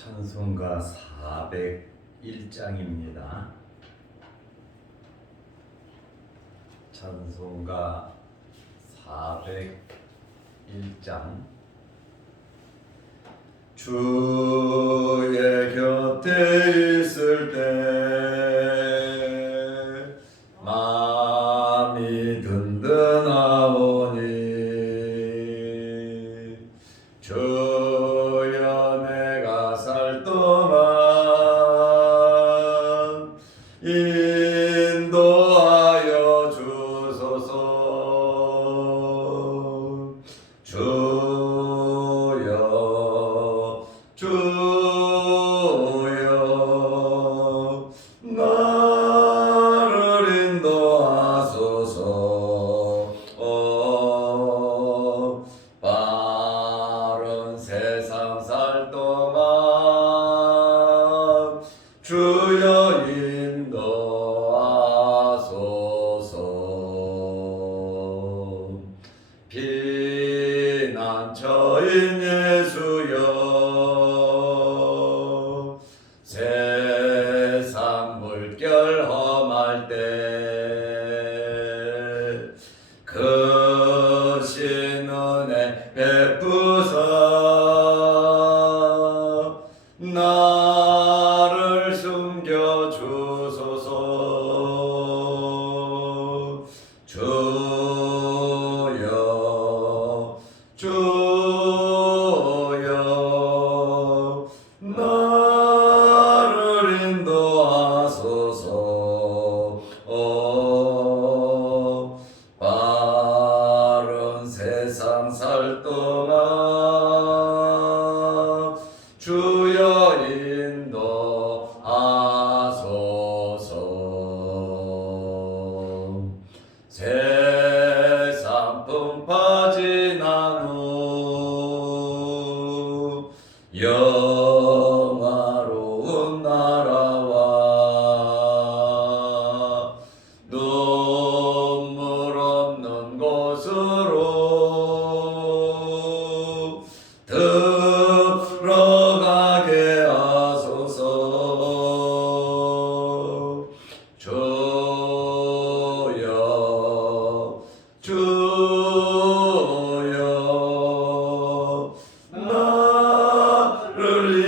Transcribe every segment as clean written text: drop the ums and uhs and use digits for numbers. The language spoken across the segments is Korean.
찬송가 401장입니다. 찬송가 401장. 주의 곁에 있을 때 마음이 든든하오니 주여 내가 살 동안 인도하여 주소서. 주여 주여 나를 인도하소서. 바른 세상 살 동안 주여 인도하소서. 피난처인 예수여 세상 물결 험할 때 크신 은혜 베푸사 나를 숨겨 주소서. 주여 주여 나를 인도하소서. 바른 세상 살 동안 주여 인도하소서. 세상 풍파 지난 후 영화로운 나라와 눈물 없는 곳으로 들어가게 하소서. 주여 주여 나를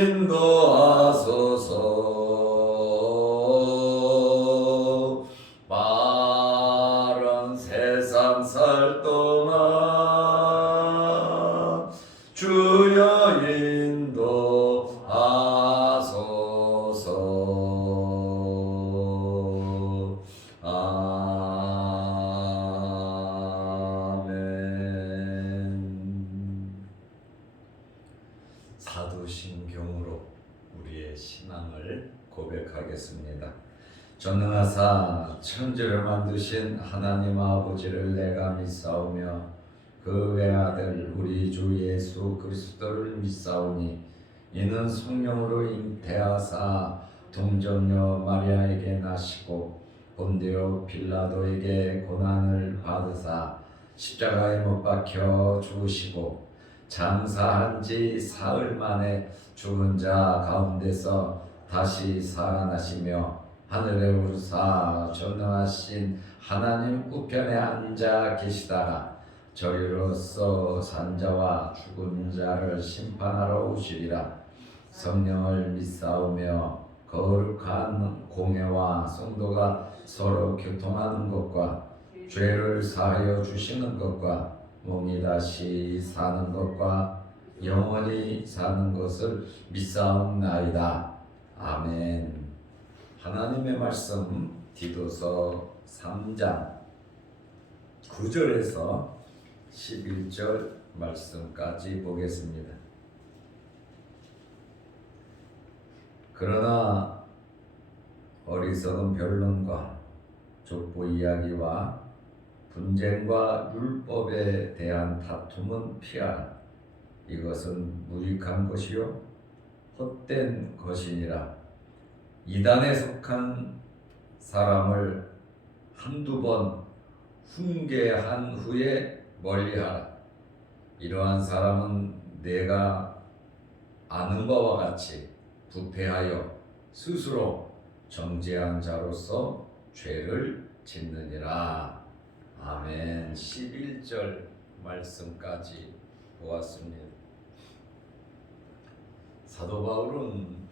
인도하소서. 바른 세상 살 동안 주여 인도하소서. 아멘. 사도신경으로 우리의 신앙을 고백하겠습니다. 전능하사 천지를 만드신 하나님 아버지를 내가 믿사오며 그 외아들 우리 주 예수 그리스도를 믿사오니 이는 성령으로 잉태하사 동정녀 마리아에게 나시고 본디오 빌라도에게 고난을 받으사 십자가에 못 박혀 죽으시고 장사한 지 사흘 만에 죽은 자 가운데서 다시 살아나시며 하늘에 오르사 전능하신 하나님 우편에 앉아 계시다가 저리로서 산자와 죽은 자를 심판하러 오시리라. 성령을 믿사오며 거룩한 공회와 성도가 서로 교통하는 것과 죄를 사하여 주시는 것과 몸이 다시 사는 것과 영원히 사는 것을 믿사옵나이다. 아멘. 하나님의 말씀 디도서 3장 9절에서 11절 말씀까지 보겠습니다. 그러나 어리석은 변론과 족보 이야기와 분쟁과 율법에 대한 다툼은 피하라. 이것은 무익한 것이요 헛된 것이니라. 이단에 속한 사람을 한두 번 훈계한 후에 멀리하라. 이러한 사람은 내가 아는 바와 같이 부패하여 스스로 정죄한 자로서 죄를 짓느니라. 아멘. 11절 말씀까지 보았습니다. 사도 바울은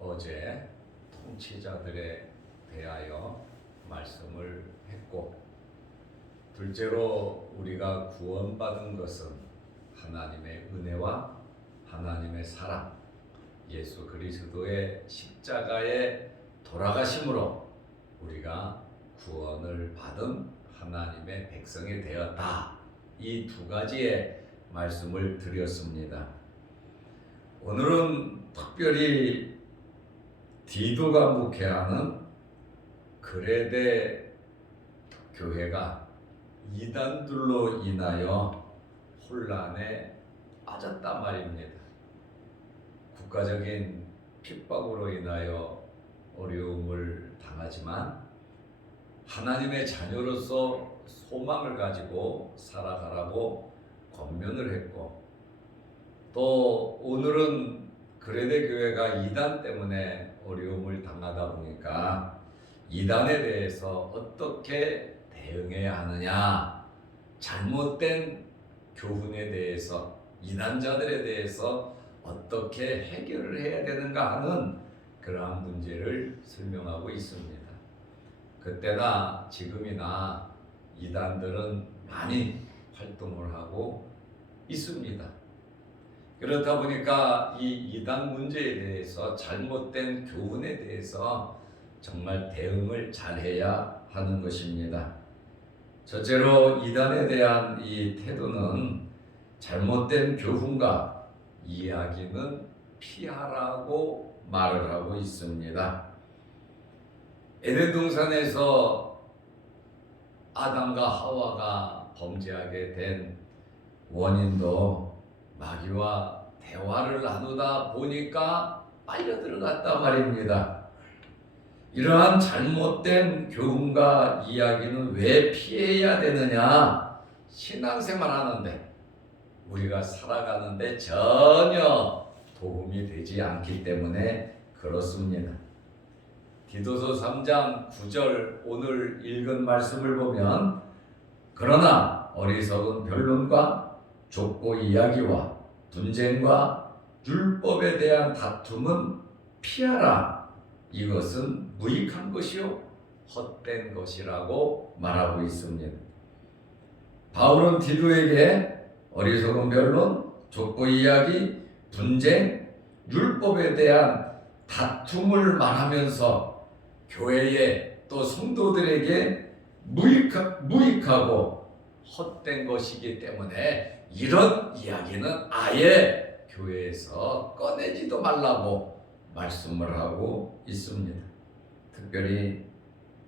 어제 통치자들에 대하여 말씀을 했고, 둘째로 우리가 구원받은 것은 하나님의 은혜와 하나님의 사랑, 예수 그리스도의 십자가의 돌아가심으로 우리가 구원을 받은 하나님의 백성이 되었다. 이 두 가지의 말씀을 드렸습니다. 오늘은 특별히 디도가 목회하는 그레데 교회가 이단들로 인하여 혼란에 빠졌단 말입니다. 국가적인 핍박으로 인하여 어려움을 당하지만 하나님의 자녀로서 소망을 가지고 살아가라고 권면을 했고, 또 오늘은 그레데 교회가 이단 때문에 어려움을 당하다 보니까 이단에 대해서 어떻게 대응해야 하느냐, 잘못된 교훈에 대해서, 이단자들에 대해서 어떻게 해결을 해야 되는가 하는 그러한 문제를 설명하고 있습니다. 그때나 지금이나 이단들은 많이 활동을 하고 있습니다. 그렇다 보니까 이 이단 문제에 대해서, 잘못된 교훈에 대해서 정말 대응을 잘해야 하는 것입니다. 첫째로 이단에 대한 이 태도는 잘못된 교훈과 이야기는 피하라고 말을 하고 있습니다. 에덴 동산에서 아담과 하와가 범죄하게 된 원인도 마귀와 대화를 나누다 보니까 빨려 들어갔단 말입니다. 이러한 잘못된 교훈과 이야기는 왜 피해야 되느냐? 신앙생활 하는데, 우리가 살아가는데 전혀 도움이 되지 않기 때문에 그렇습니다. 디도서 3장 9절 오늘 읽은 말씀을 보면, 그러나 어리석은 변론과 족보 이야기와 분쟁과 율법에 대한 다툼은 피하라. 이것은 무익한 것이요 헛된 것이라고 말하고 있습니다. 바울은 디도에게 어리석은 변론, 족보 이야기, 분쟁, 율법에 대한 다툼을 말하면서 교회에 또 성도들에게 무익하고 헛된 것이기 때문에 이런 이야기는 아예 교회에서 꺼내지도 말라고 말씀을 하고 있습니다. 특별히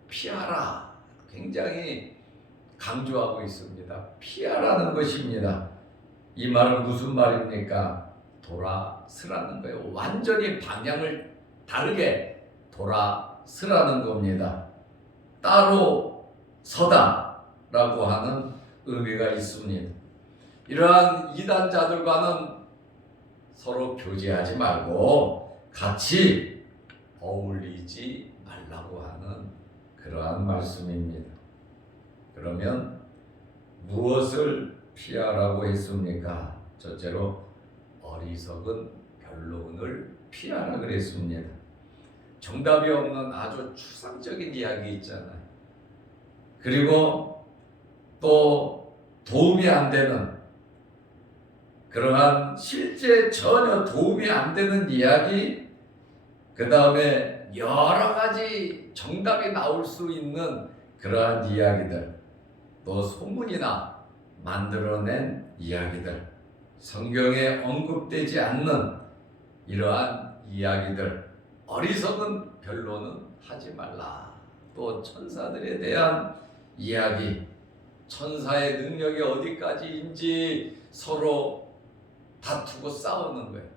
피하라, 굉장히 강조하고 있습니다. 피하라는 것입니다. 이 말은 무슨 말입니까? 돌아서라는 거예요. 완전히 방향을 다르게 돌아서라는 겁니다. 따로 서다라고 하는 의미가 있습니다. 이러한 이단자들과는 서로 교제하지 말고 같이 어울리지 말라고 하는 그러한 말씀입니다. 그러면 무엇을 피하라고 했습니까? 첫째로 어리석은 변론을 피하라 그랬습니다. 정답이 없는 아주 추상적인 이야기 있잖아요. 그리고 또 도움이 안 되는, 그러한 실제 전혀 도움이 안 되는 이야기, 그 다음에 여러 가지 정답이 나올 수 있는 그러한 이야기들, 또 소문이나 만들어낸 이야기들, 성경에 언급되지 않는 이러한 이야기들, 어리석은 변론은 하지 말라. 또 천사들에 대한 이야기, 천사의 능력이 어디까지인지 서로 다투고 싸우는 거예요.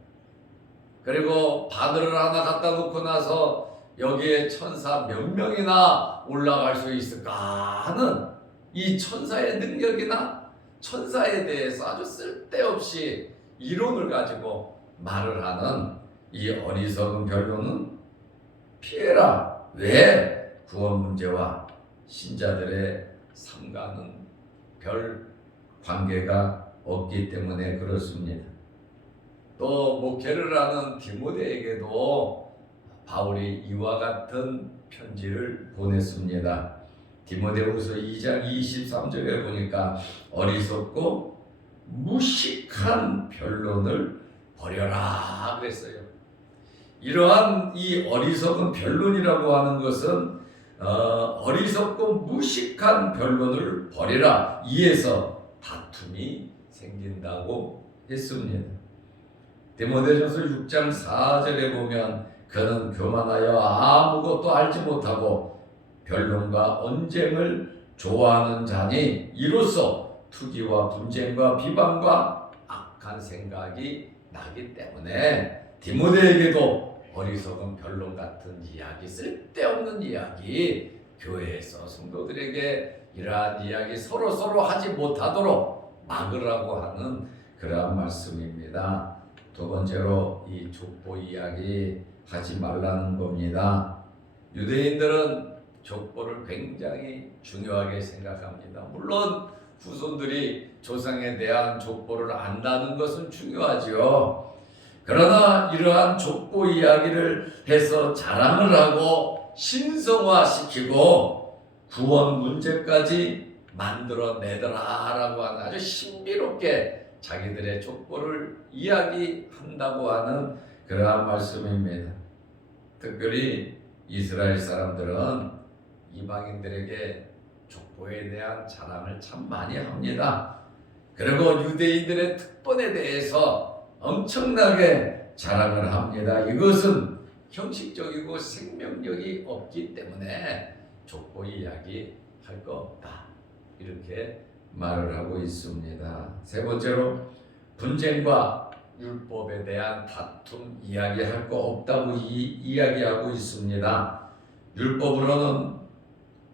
그리고 바늘을 하나 갖다 놓고 나서 여기에 천사 몇 명이나 올라갈 수 있을까 하는 이 천사의 능력이나 천사에 대해서 아주 쓸데없이 이론을 가지고 말을 하는 이 어리석은 변론은 피해라. 왜? 구원 문제와 신자들의 삶과는 별 관계가 없기 때문에 그렇습니다. 또 목회를 하는 디모데에게도 바울이 이와 같은 편지를 보냈습니다. 디모데후서 2장 23절에 보니까 어리석고 무식한 변론을 버려라 그랬어요. 이러한 이 어리석은 변론이라고 하는 것은 어리석고 무식한 변론을 버리라. 이에서 다툼이 생긴다고 했습니다. 디모데전서 6장 4절에 보면 그는 교만하여 아무것도 알지 못하고 변론과 언쟁을 좋아하는 자니 이로써 투기와 분쟁과 비방과 악한 생각이 나기 때문에 디모데에게도 어리석은 변론 같은 이야기, 쓸데없는 이야기, 교회에서 성도들에게 이러한 이야기 서로 하지 못하도록 막으라고 하는 그러한 말씀입니다. 두 번째로 이 족보 이야기 하지 말라는 겁니다. 유대인들은 족보를 굉장히 중요하게 생각합니다. 물론 후손들이 조상에 대한 족보를 안다는 것은 중요하죠. 그러나 이러한 족보 이야기를 해서 자랑을 하고 신성화시키고 구원 문제까지 만들어내더라라고 하는 아주 신비롭게 자기들의 족보를 이야기한다고 하는 그러한 말씀입니다. 특별히 이스라엘 사람들은 이방인들에게 족보에 대한 자랑을 참 많이 합니다. 그리고 유대인들의 특권에 대해서 엄청나게 자랑을 합니다. 이것은 형식적이고 생명력이 없기 때문에 족보 이야기 할 거 없다. 이렇게 말을 하고 있습니다. 세 번째로 분쟁과 율법에 대한 다툼 이야기할 거 없다고 이야기하고 있습니다. 율법으로는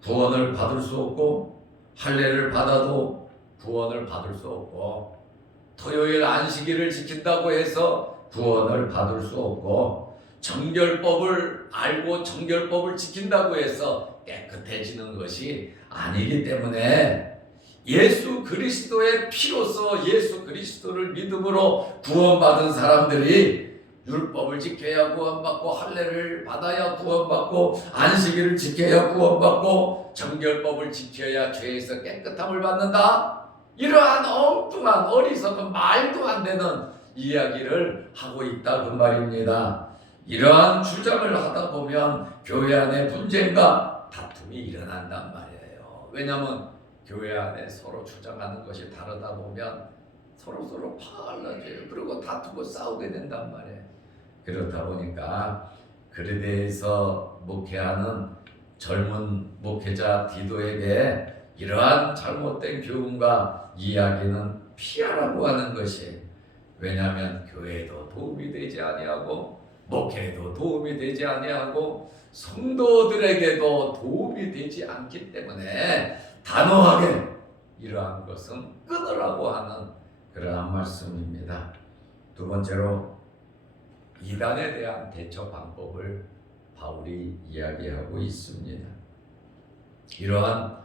구원을 받을 수 없고 할례를 받아도 구원을 받을 수 없고 토요일 안식일을 지킨다고 해서 구원을 받을 수 없고 정결법을 알고 정결법을 지킨다고 해서 깨끗해지는 것이 아니기 때문에 예수 그리스도의 피로서 예수 그리스도를 믿음으로 구원받은 사람들이 율법을 지켜야 구원받고 할례를 받아야 구원받고 안식일을 지켜야 구원받고 정결법을 지켜야 죄에서 깨끗함을 받는다. 이러한 엉뚱한 어리석은 말도 안 되는 이야기를 하고 있다 그 말입니다. 이러한 주장을 하다 보면 교회 안에 분쟁과 다툼이 일어난단 말이에요. 왜냐하면 교회 안에 서로 주장하는 것이 다르다 보면 서로 파가 갈라져요. 그리고 다투고 싸우게 된단 말이에요. 그렇다 보니까 그에 대해서 목회하는 젊은 목회자 디도에게 이러한 잘못된 교훈과 이야기는 피하라고 하는 것이, 왜냐하면 교회에도 도움이 되지 아니하고 목회에도 도움이 되지 아니하고 성도들에게도 도움이 되지 않기 때문에 단호하게 이러한 것은 끊으라고 하는 그러한 말씀입니다. 두 번째로 이단에 대한 대처 방법을 바울이 이야기하고 있습니다. 이러한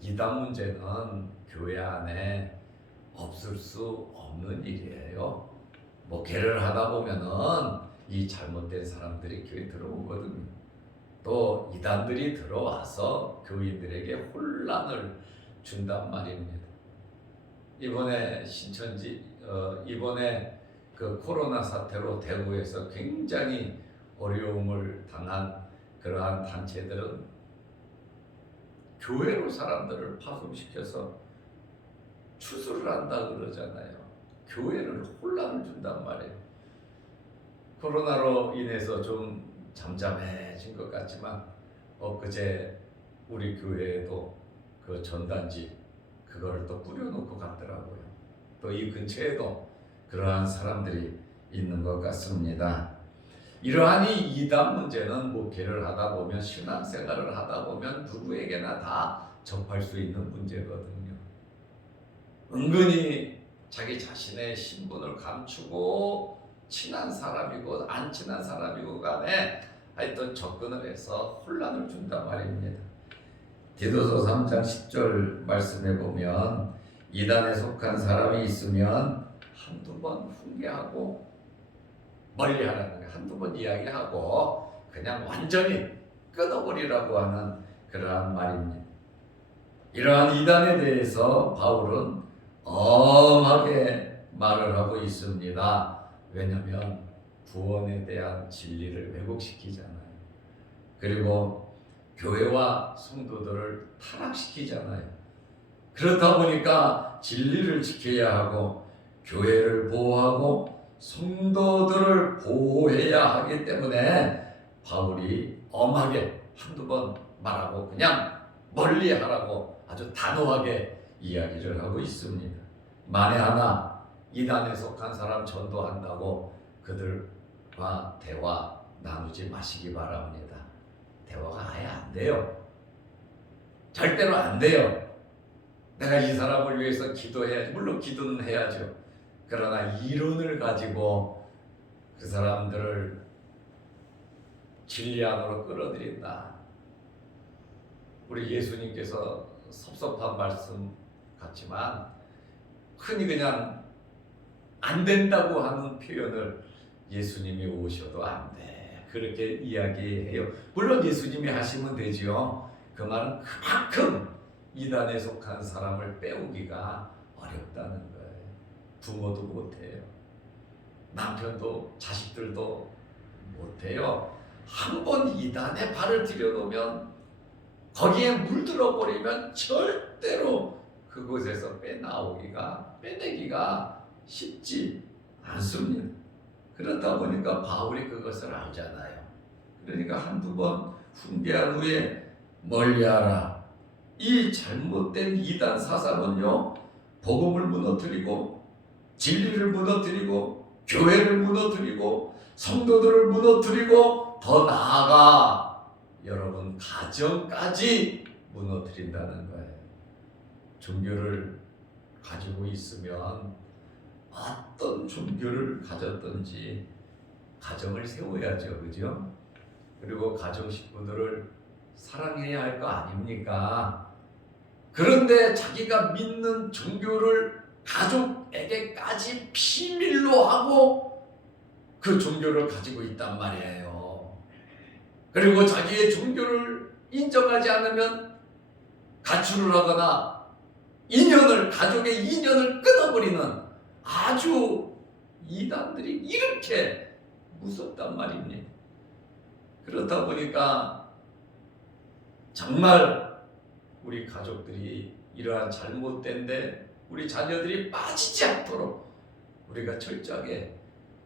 이단 문제는 교회 안에 없을 수 없는 일이에요. 목회를 하다 보면은 이 잘못된 사람들이 교회에 들어오거든요. 또 이단들이 들어와서 교인들에게 혼란을 준단 말입니다. 이번에 이번에 그 코로나 사태로 대구에서 굉장히 어려움을 당한 그러한 단체들은 교회로 사람들을 파송시켜서 추수를 한다 그러잖아요. 교회를 혼란을 준단 말이에요. 코로나로 인해서 좀 잠잠해진 것 같지만 엊그제 우리 교회에도 그 전단지 그걸 또 뿌려놓고 갔더라고요. 또 이 근처에도 그러한 사람들이 있는 것 같습니다. 이러한 이 이단 문제는 목회를 하다 보면 신앙생활을 하다 보면 누구에게나 다 접할 수 있는 문제거든요. 은근히 자기 자신의 신분을 감추고 친한 사람이고 안 친한 사람이고 간에 하여튼 접근을 해서 혼란을 준단 말입니다. 디도서 3장 10절 말씀해 보면 이단에 속한 사람이 있으면 한두 번 훈계하고 멀리하라는 거예요. 한두 번 이야기하고 그냥 완전히 끊어버리라고 하는 그러한 말입니다. 이러한 이단에 대해서 바울은 엄하게 말을 하고 있습니다. 왜냐하면 구원에 대한 진리를 왜곡시키잖아요. 그리고 교회와 성도들을 타락시키잖아요. 그렇다 보니까 진리를 지켜야 하고 교회를 보호하고 성도들을 보호해야 하기 때문에 바울이 엄하게 한두 번 말하고 그냥 멀리하라고 아주 단호하게 이야기를 하고 있습니다. 만에 하나 이단에 속한 사람 전도한다고 그들과 대화 나누지 마시기 바랍니다. 대화가 아예 안 돼요. 절대로 안 돼요. 내가 이 사람을 위해서 기도해야지. 물론 기도는 해야죠. 그러나 이론을 가지고 그 사람들을 진리 안으로 끌어들인다. 우리 예수님께서 섭섭한 말씀 같지만 흔히 그냥 안 된다고 하는 표현을 예수님이 오셔도 안 돼. 그렇게 이야기해요. 물론 예수님이 하시면 되지요. 그 말은 그만큼 이단에 속한 사람을 빼오기가 어렵다는 거예요. 부모도 못해요. 남편도 자식들도 못해요. 한번 이단에 발을 들여놓으면 거기에 물들어 버리면 절대로 그곳에서 빼내기가 쉽지 않습니다. 그렇다 보니까 바울이 그것을 알잖아요. 그러니까 한두 번 훈계한 후에 멀리하라. 이 잘못된 이단 사상은요, 복음을 무너뜨리고 진리를 무너뜨리고 교회를 무너뜨리고 성도들을 무너뜨리고 더 나아가 여러분 가정까지 무너뜨린다는 거예요. 종교를 가지고 있으면 어떤 종교를 가졌든지 가정을 세워야죠, 그죠? 그리고 가정 식구들을 사랑해야 할 거 아닙니까? 그런데 자기가 믿는 종교를 가족에게까지 비밀로 하고 그 종교를 가지고 있단 말이에요. 그리고 자기의 종교를 인정하지 않으면 가출을 하거나 가족의 인연을 끊어버리는 아주 이단들이 이렇게 무섭단 말입니다. 그렇다 보니까 정말 우리 가족들이 이러한 잘못된 데 우리 자녀들이 빠지지 않도록 우리가 철저하게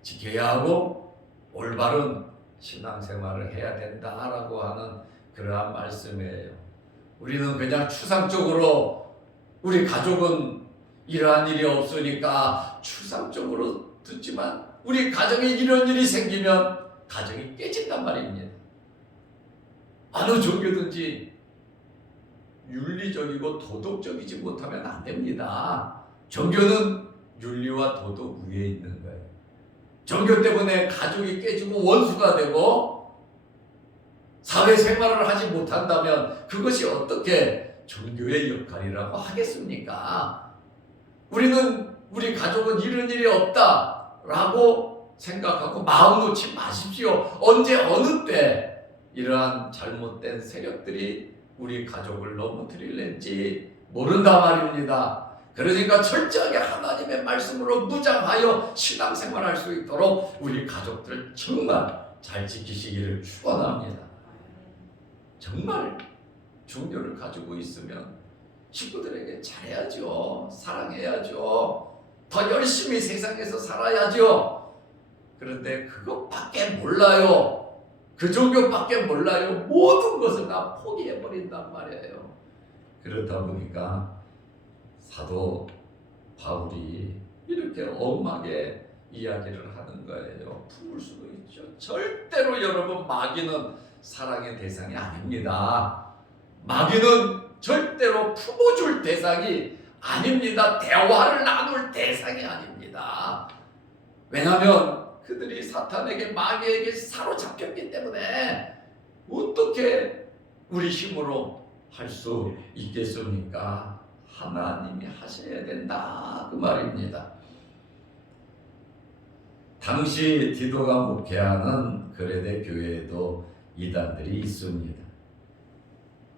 지켜야 하고 올바른 신앙생활을 해야 된다라고 하는 그러한 말씀이에요. 우리는 그냥 추상적으로 우리 가족은 이러한 일이 없으니까 추상적으로 듣지만 우리 가정에 이런 일이 생기면 가정이 깨진단 말입니다. 어느 종교든지 윤리적이고 도덕적이지 못하면 안 됩니다. 종교는 윤리와 도덕 위에 있는 거예요. 종교 때문에 가족이 깨지고 원수가 되고 사회생활을 하지 못한다면 그것이 어떻게 종교의 역할이라고 하겠습니까? 우리는 우리 가족은 이런 일이 없다라고 생각하고 마음 놓지 마십시오. 언제 어느 때 이러한 잘못된 세력들이 우리 가족을 넘어뜨릴는지 모른다 말입니다. 그러니까 철저하게 하나님의 말씀으로 무장하여 신앙생활할 수 있도록 우리 가족들 정말 잘 지키시기를 축원합니다. 정말 종교를 가지고 있으면 식구들에게 잘해야죠. 사랑해야죠. 더 열심히 세상에서 살아야죠. 그런데 그것밖에 몰라요. 그 종교밖에 몰라요. 모든 것을 다 포기해버린단 말이에요. 그렇다 보니까 사도 바울이 이렇게 엄하게 이야기를 하는 거예요. 품을 수도 있죠. 절대로 여러분 마귀는 사랑의 대상이 아닙니다. 마귀는 절대로 품어줄 대상이 아닙니다. 대화를 나눌 대상이 아닙니다. 왜냐하면 그들이 사탄에게 마귀에게 사로잡혔기 때문에 어떻게 우리 힘으로 할 수 있겠습니까? 하나님이 하셔야 된다 그 말입니다. 당시 디도가 목회하는 그레데 교회에도 이단들이 있습니다.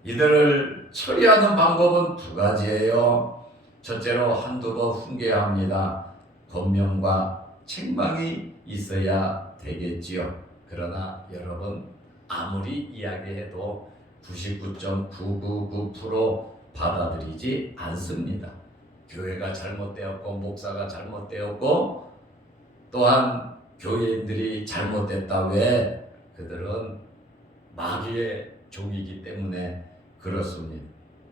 이들을 처리하는 방법은 두 가지예요. 첫째로 한두 번 훈계합니다. 권면과 책망이 있어야 되겠지요. 그러나 여러분 아무리 이야기해도 99.999% 받아들이지 않습니다. 교회가 잘못되었고 목사가 잘못되었고 또한 교회인들이 잘못됐다. 왜? 그들은 마귀의 종이기 때문에 그렇습니다.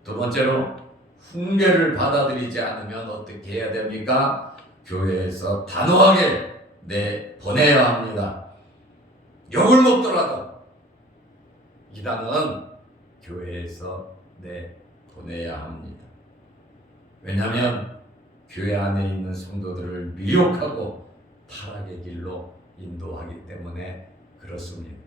두 번째로 훈계를 받아들이지 않으면 어떻게 해야 됩니까? 교회에서 단호하게 내보내야 합니다. 욕을 먹더라도 이단은 교회에서 내보내야 합니다. 왜냐하면 교회 안에 있는 성도들을 미혹하고 타락의 길로 인도하기 때문에 그렇습니다.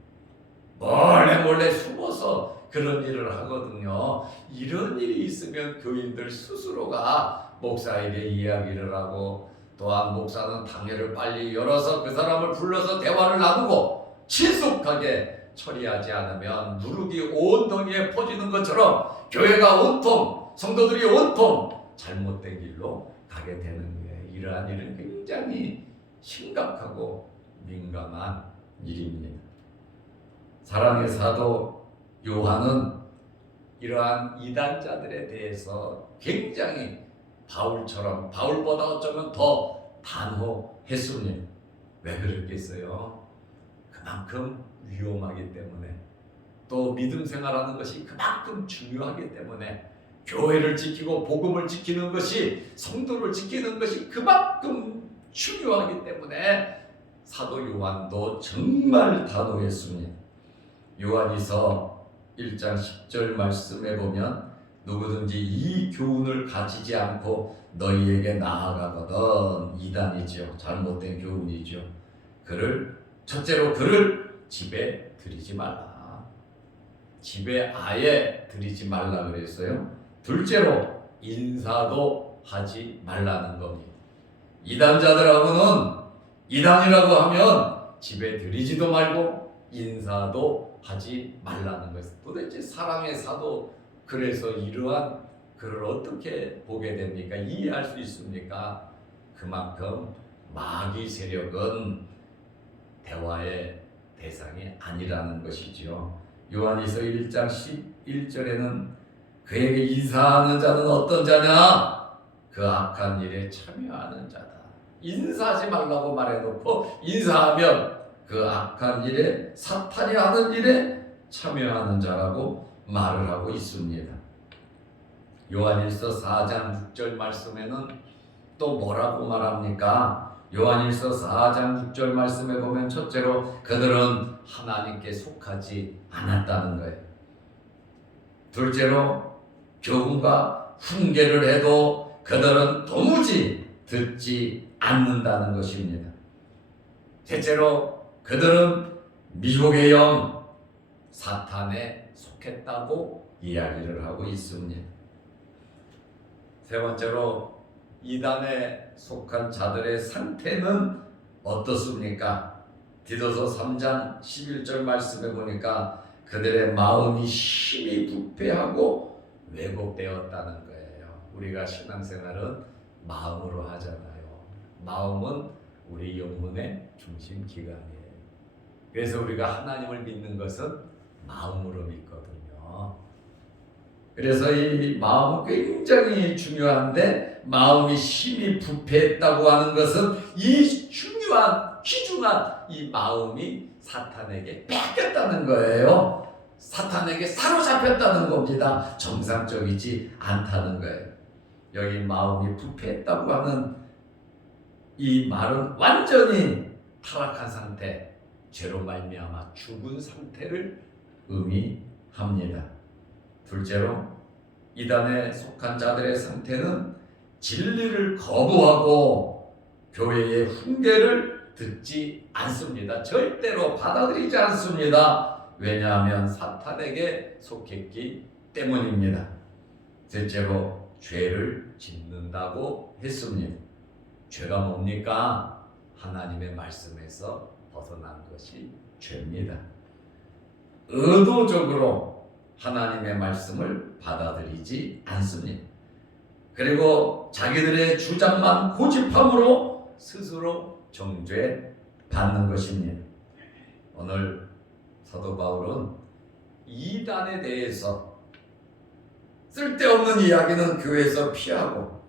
몰래 숨어서 그런 일을 하거든요. 이런 일이 있으면 교인들 스스로가 목사에게 이야기를 하고 또한 목사는 당회를 빨리 열어서 그 사람을 불러서 대화를 나누고 신속하게 처리하지 않으면 누룩이 온 동이에 퍼지는 것처럼 교회가 온통 성도들이 온통 잘못된 길로 가게 되는 거예요. 이러한 일은 굉장히 심각하고 민감한 일입니다. 사랑의 사도 요한은 이러한 이단자들에 대해서 굉장히 바울보다 어쩌면 더 단호했습니다. 왜 그랬겠어요? 그만큼 위험하기 때문에 또 믿음 생활하는 것이 그만큼 중요하기 때문에 교회를 지키고 복음을 지키는 것이 성도를 지키는 것이 그만큼 중요하기 때문에 사도 요한도 정말 단호했습니다. 요한이서 1장 10절 말씀에 보면 누구든지 이 교훈을 가지지 않고 너희에게 나아가거든 이단이죠. 잘못된 교훈이죠. 첫째로 그를 집에 들이지 말라. 집에 아예 들이지 말라 그랬어요. 둘째로 인사도 하지 말라는 겁니다. 이단자들하고는 이단이라고 하면 집에 들이지도 말고 인사도 하지 말라는 것은 도대체 사랑의 사도 그래서 이러한 글을 어떻게 보게 됩니까? 이해할 수 있습니까? 그만큼 마귀 세력은 대화의 대상이 아니라는 것이지요. 요한일서 1장 11절에는 그에게 인사하는 자는 어떤 자냐? 그 악한 일에 참여하는 자다. 인사하지 말라고 말해놓고 인사하면 그 악한 일에 사탄이 하는 일에 참여하는 자라고 말을 하고 있습니다. 요한일서 4장 6절 말씀에는 또 뭐라고 말합니까? 요한일서 4장 6절 말씀에 보면 첫째로 그들은 하나님께 속하지 않았다는 거예요. 둘째로 교훈과 훈계를 해도 그들은 도무지 듣지 않는다는 것입니다. 셋째로 그들은 미혹의 영 사탄에 속했다고 이야기를 하고 있습니다. 세 번째로 이단에 속한 자들의 상태는 어떻습니까? 디도서 3장 11절 말씀에 보니까 그들의 마음이 심히 부패하고 왜곡되었다는 거예요. 우리가 신앙생활은 마음으로 하잖아요. 마음은 우리 영혼의 중심 기관이에요. 그래서 우리가 하나님을 믿는 것은 마음으로 믿거든요. 그래서 이 마음은 굉장히 중요한데 마음이 심히 부패했다고 하는 것은 이 중요한 귀중한 이 마음이 사탄에게 뺏겼다는 거예요. 사탄에게 사로잡혔다는 겁니다. 정상적이지 않다는 거예요. 여기 마음이 부패했다고 하는 이 말은 완전히 타락한 상태, 죄로 말미암아 죽은 상태를 의미합니다. 둘째로 이단에 속한 자들의 상태는 진리를 거부하고 교회의 훈계를 듣지 않습니다. 절대로 받아들이지 않습니다. 왜냐하면 사탄에게 속했기 때문입니다. 셋째로 죄를 짓는다고 했습니다. 죄가 뭡니까? 하나님의 말씀에서 벗어난 것이 죄입니다. 의도적으로 하나님의 말씀을 받아들이지 않습니다. 그리고 자기들의 주장만 고집함으로 스스로 정죄받는 것입니다. 오늘 사도 바울은 이단에 대해서 쓸데없는 이야기는 교회에서 피하고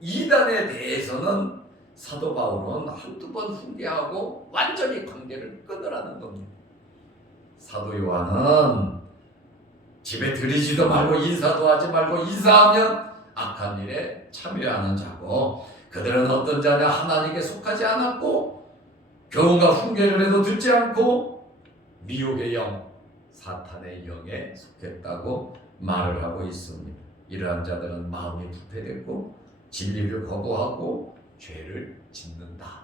이단에 대해서는 사도 바울은 한두 번 훈계하고 완전히 관계를 끊으라는 겁니다. 사도 요한은 집에 들이지도 말고 인사도 하지 말고 인사하면 악한 일에 참여하는 자고 그들은 어떤 자냐 하나님께 속하지 않았고 교훈과 훈계를 해도 듣지 않고 미혹의 영 사탄의 영에 속했다고 말을 하고 있습니다. 이러한 자들은 마음이 부패됐고 진리를 거부하고 죄를 짓는다.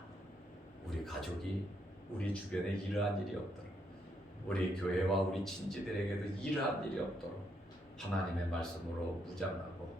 우리 가족이 우리 주변에 이러한 일이 없도록 우리 교회와 우리 친지들에게도 이러한 일이 없도록 하나님의 말씀으로 무장하고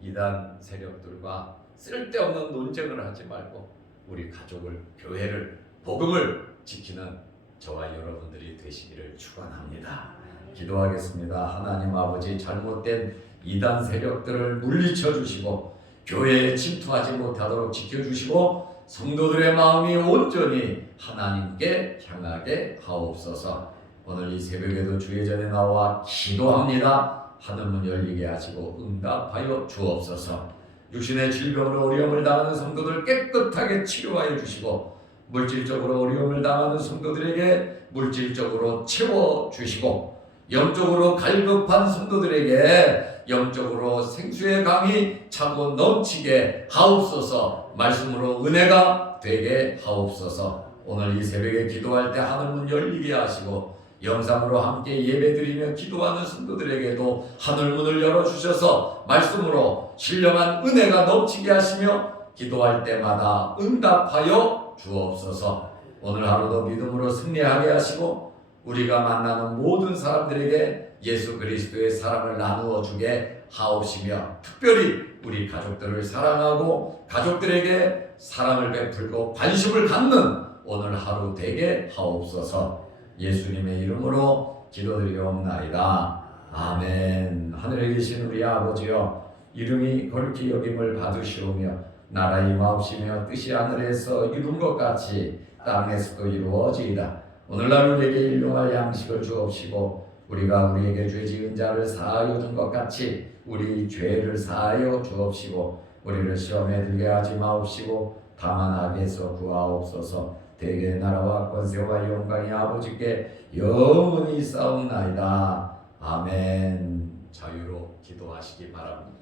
이단 세력들과 쓸데없는 논쟁을 하지 말고 우리 가족을 교회를 복음을 지키는 저와 여러분들이 되시기를 축원합니다. 기도하겠습니다. 하나님 아버지 잘못된 이단 세력들을 물리쳐 주시고 교회에 침투하지 못하도록 지켜주시고 성도들의 마음이 온전히 하나님께 향하게 하옵소서. 오늘 이 새벽에도 주의 전에 나와 기도합니다. 하늘문 열리게 하시고 응답하여 주옵소서. 육신의 질병으로 어려움을 당하는 성도들 깨끗하게 치료하여 주시고 물질적으로 어려움을 당하는 성도들에게 물질적으로 채워주시고 영적으로 갈급한 성도들에게 영적으로 생수의 강이 차고 넘치게 하옵소서. 말씀으로 은혜가 되게 하옵소서. 오늘 이 새벽에 기도할 때 하늘문 열리게 하시고 영상으로 함께 예배드리며 기도하는 성도들에게도 하늘문을 열어주셔서 말씀으로 신령한 은혜가 넘치게 하시며 기도할 때마다 응답하여 주옵소서. 오늘 하루도 믿음으로 승리하게 하시고 우리가 만나는 모든 사람들에게 예수 그리스도의 사랑을 나누어 주게 하옵시며 특별히 우리 가족들을 사랑하고 가족들에게 사랑을 베풀고 관심을 갖는 오늘 하루 되게 하옵소서. 예수님의 이름으로 기도드리옵나이다. 아멘. 하늘에 계신 우리 아버지여 이름이 거룩히 여김을 받으시오며 나라 임하옵시며 뜻이 하늘에서 이룬 것 같이 땅에서도 이루어지이다. 오늘날 우리에게 일용할 양식을 주옵시고 우리가 우리에게 죄 지은 자를 사하여 준 것 같이 우리 죄를 사하여 주옵시고 우리를 시험에 들게 하지 마옵시고 다만 악에서 구하옵소서. 대개의 나라와 권세와 영광이 아버지께 영원히 있사옵나이다. 아멘. 자유로 기도하시기 바랍니다.